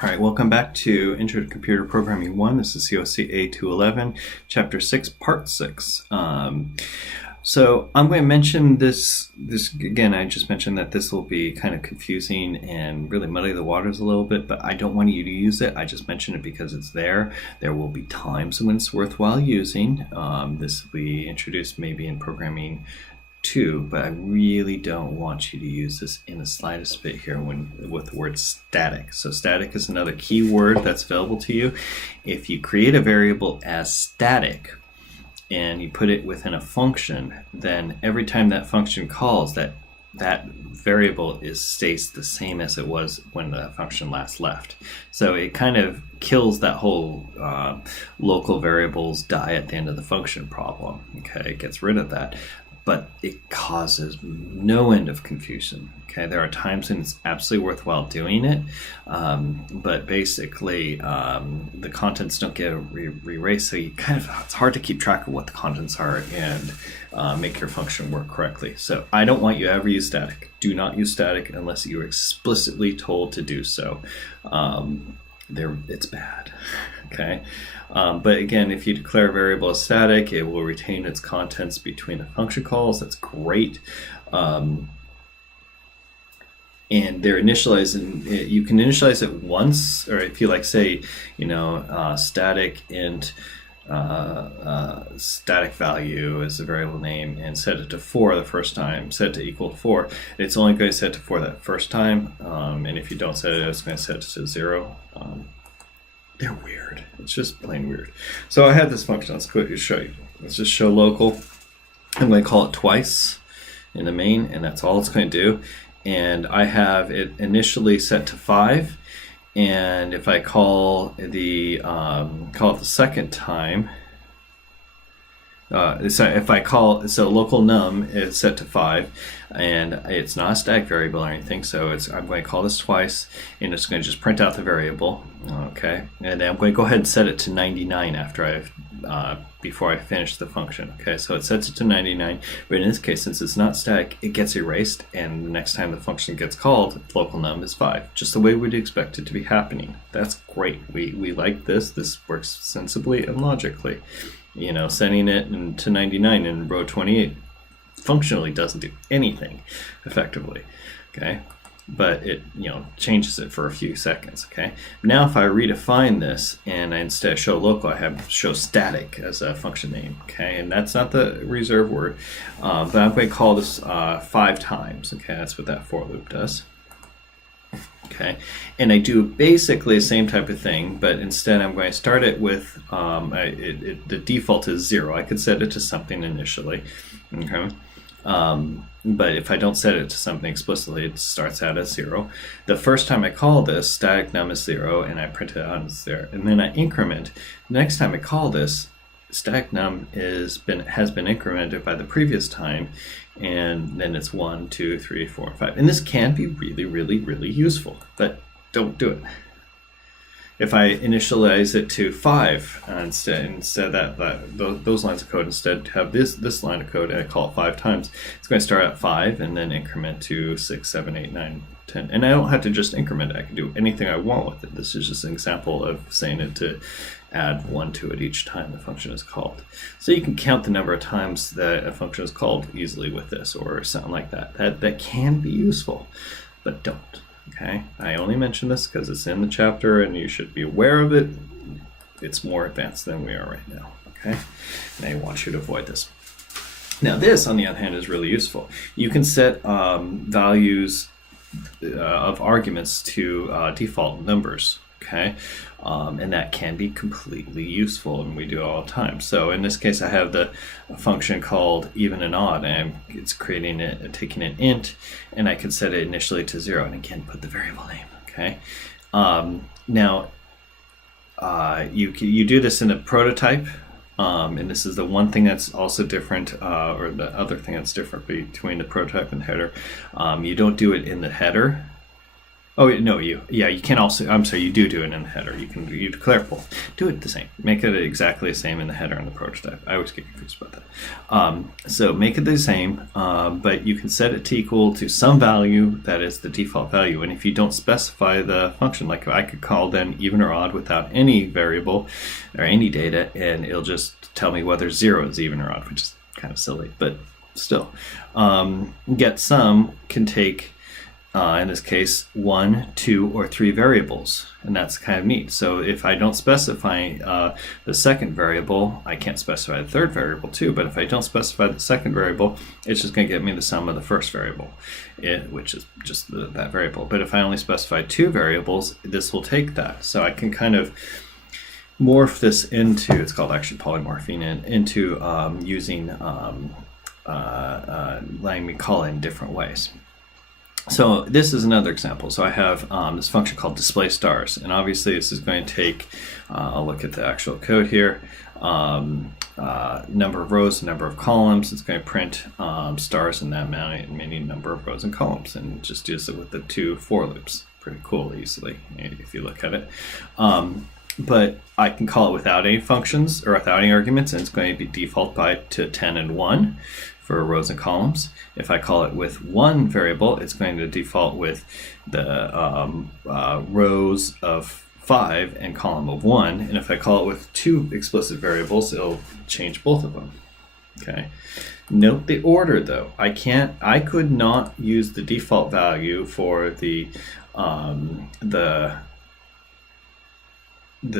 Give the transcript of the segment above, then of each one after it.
All right, welcome back to Intro to Computer Programming 1. This is COCA 211, Chapter 6, Part 6. So I'm going to mention this again. I just mentioned that this will be kind of confusing and really muddy the waters a little bit, but I don't want you to use it. I just mention it because it's there. There will be times when it's worthwhile using. This will be introduced maybe in Programming 2, but I really don't want you to use this in the slightest bit here with the word static. So static is another keyword that's available to you. If you create a variable as static and you put it within a function, then every time that function calls, that variable stays the same as it was when the function last left. So it kind of kills that whole local variables die at the end of the function problem. Okay, it gets rid of that. But it causes no end of confusion. Okay, there are times when it's absolutely worthwhile doing it, but basically the contents don't get erased, so it's hard to keep track of what the contents are and make your function work correctly. So I don't want you to ever use static. Do not use static unless you're explicitly told to do so. It's bad. Okay. But again, if you declare a variable as static, it will retain its contents between the function calls. That's great. And they're initializing. You can initialize it once, or if you like, say, static int static value is a variable name, and set it to 4 the first time, set it to equal to 4. It's only going to set to 4 that first time, and if you don't set it, it's going to set it to 0. They're weird. It's just plain weird. So I have this function. Let's quickly show you. Let's just show local. I'm going to call it twice in the main, and that's all it's going to do. And I have it initially set to 5. And if I call it the second time, if I call local num is set to 5, and it's not a static variable or anything, so I'm going to call this twice, and it's going to just print out the variable. Okay, and then I'm going to go ahead and set it to 99 before I finish the function. Okay, so it sets it to 99, but in this case, since it's not static, it gets erased, and the next time the function gets called, local num is 5, just the way we'd expect it to be happening. That's great. We like this. This works sensibly and logically. Setting it to 99 in row 28 functionally doesn't do anything effectively, okay? But it, changes it for a few seconds, okay? Now if I redefine this and instead of show local, I have show static as a function name, okay? And that's not the reserve word, but I'm going to call this 5 times, okay? That's what that for loop does. Okay, and I do basically the same type of thing, but instead I'm going to start it with, the default is 0. I could set it to something initially, okay? But if I don't set it to something explicitly, it starts out as 0. The first time I call this, static num is 0, and I print it out as there. And then I increment. The next time I call this, static num has been incremented by the previous time, and then it's 1, 2, 3, 4, 5. And this can be really, really, really useful, but don't do it. If I initialize it to 5 instead those lines of code, instead have this line of code, and I call it 5 times, it's going to start at 5 and then increment to 6, 7, 8, 9, 10. And I don't have to just increment it. I can do anything I want with it. This is just an example of saying it to add 1 to it each time the function is called. So you can count the number of times that a function is called easily with this or something like that. That can be useful, but don't. Okay, I only mention this because it's in the chapter and you should be aware of it. It's more advanced than we are right now. Okay, and I want you to avoid this. Now this, on the other hand, is really useful. You can set values of arguments to default numbers. Okay, and that can be completely useful, and we do it all the time. So in this case, I have the function called even and odd, and it's taking an int, and I can set it initially to 0, and again put the variable name. Okay, now you do this in a prototype, and this is the one thing that's also different, or the other thing that's different between the prototype and the header. You don't do it in the header. Oh no, you can also. I'm sorry, you do it in the header. You declare both. Do it the same. Make it exactly the same in the header and the prototype. I always get confused about that. So make it the same, but you can set it to equal to some value that is the default value. And if you don't specify the function, like I could call then even or odd without any variable or any data, and it'll just tell me whether 0 is even or odd, which is kind of silly, but still. Get some can take. In this case, 1, 2, or 3 variables, and that's kind of neat. So if I don't specify the second variable, I can't specify the third variable too, but if I don't specify the second variable, it's just going to get me the sum of the first variable, which is just that variable. But if I only specify 2 variables, this will take that. So I can kind of morph this into, it's called actually polymorphing, into using, letting me call it in different ways. So this is another example. So I have this function called display stars, and obviously this is going to take, I'll look at the actual code here, number of rows, number of columns. It's going to print stars in that many number of rows and columns, and just does it with the 2 for loops. Pretty cool, easily, if you look at it. But I can call it without any functions or without any arguments, and it's going to be default to 10 and 1 for rows and columns. If I call it with 1 variable, it's going to default with the rows of 5 and column of 1. And if I call it with 2 explicit variables, it'll change both of them. Okay. Note the order though. I could not use the default value for the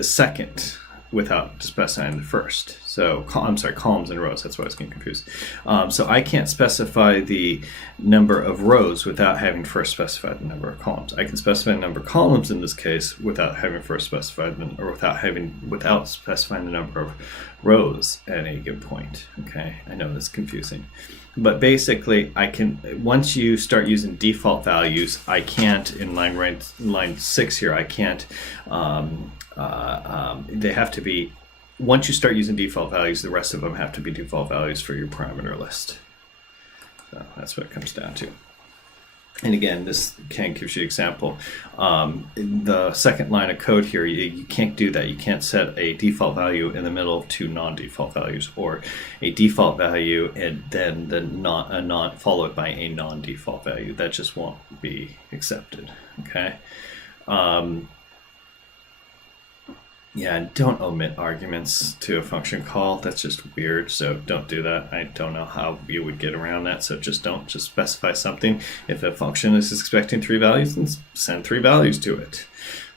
second without specifying the first. So I'm sorry, columns and rows, that's why I was getting confused. So I can't specify the number of rows without having first specified the number of columns. I can specify the number of columns in this case without having first specified them, or without specifying the number of rows at any given point. Okay, I know that's confusing. But basically, I can, once you start using default values, I can't, in line 6 here, I can't, they have to be, once you start using default values, the rest of them have to be default values for your parameter list. So that's what it comes down to. And again, this gives you an example. The second line of code here, you can't do that. You can't set a default value in the middle of 2 non-default values, or a default value and then a non followed by a non-default value. That just won't be accepted. Okay. Yeah, don't omit arguments to a function call. That's just weird, so don't do that. I don't know how you would get around that, so just specify something. If a function is expecting 3 values, then send 3 values to it.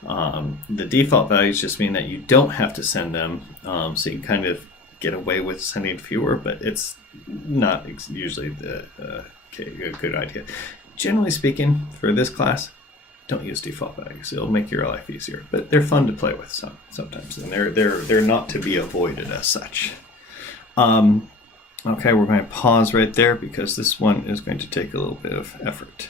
The default values just mean that you don't have to send them, so you can kind of get away with sending fewer, but it's not usually a good idea. Generally speaking, for this class, don't use default values. It'll make your life easier, but they're fun to play with sometimes, and they're not to be avoided as such. Okay, we're going to pause right there because this one is going to take a little bit of effort.